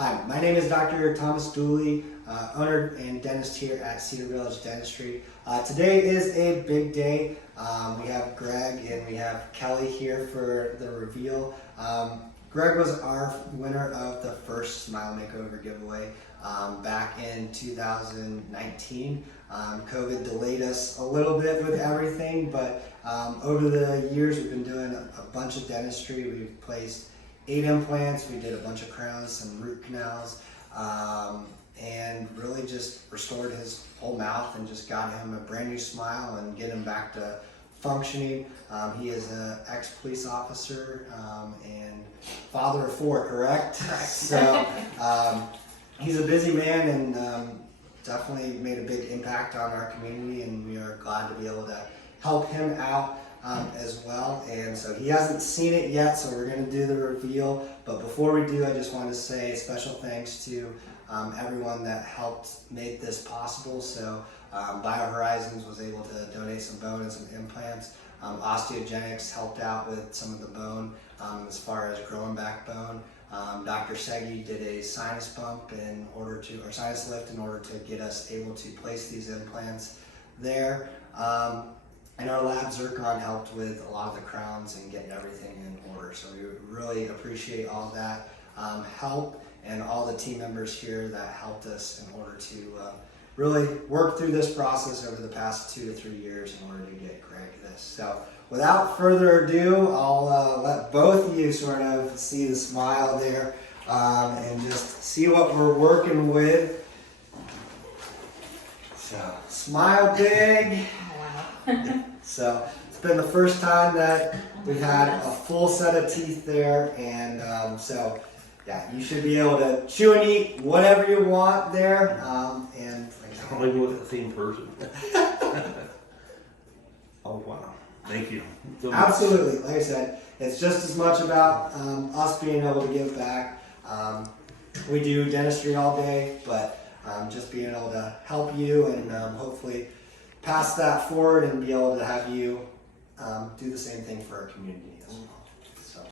Hi, my name is Dr. Thomas Dooley, owner and dentist here at Cedar Village Dentistry. Today is a big day. We have Greg and we have Kelly here for the reveal. Greg was our winner of the first Smile Makeover giveaway back in 2019. COVID delayed us a little bit with everything, but over the years we've been doing a bunch of dentistry. We've placed 8 implants, we did a bunch of crowns, some root canals, and really just restored his whole mouth and just got him a brand new smile and get him back to functioning. He is an ex-police officer and father of 4, correct? Correct. So he's a busy man and definitely made a big impact on our community, and we are glad to be able to help him out as well. And so he hasn't seen it yet, so we're going to do the reveal. But before we do, I just want to say special thanks to everyone that helped make this possible. So Biohorizons was able to donate some bone and some implants. Osteogenics helped out with some of the bone as far as growing back bone. Dr. Cedar did a sinus bump in order to, or sinus lift in order to get us able to place these implants there. And our lab Zircon helped with a lot of the crowns and getting everything in order. So we really appreciate all that help and all the team members here that helped us in order to really work through this process over the past 2 to 3 years in order to get Greg this. So without further ado, I'll let both of you sort of see the smile there and just see what we're working with. So smile big. Wow. So it's been the first time that we've had a full set of teeth there, and so yeah, you should be able to chew and eat whatever you want there. And Probably look at the same person. Oh wow, thank you. So much. absolutely, like I said, it's just as much about us being able to give back. We do dentistry all day, but just being able to help you and hopefully pass that forward and be able to have you do the same thing for our community as well.